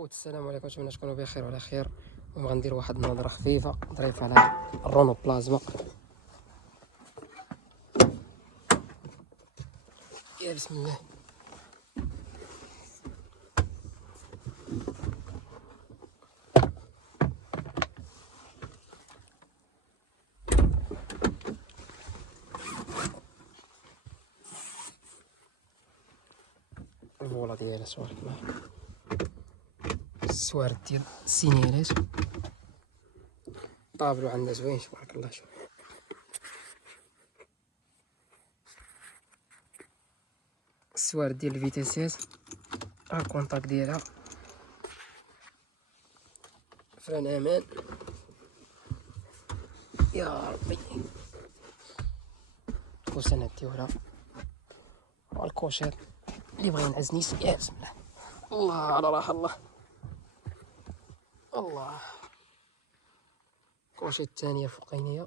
خوت السلام عليكم، نتمنى تكونوا بخير وعلى خير. اليوم غندير واحد النظره خفيفه ظريفه على الرونو بلازما. يا بسم الله. الفولا ديالها تبارك الله، السوارد ديال السينيالات، طابلو عندها زوين تبارك الله. شوف السوارد ديال الفيتيسات، ها الكونطاك ديالها، فران امان يا ربي، الكوسانات ديالها والكوشيط اللي بغى ينعس نيس. يا بسم الله، الله على راح الله الله. الكوشيط الثانيه فوقينيه.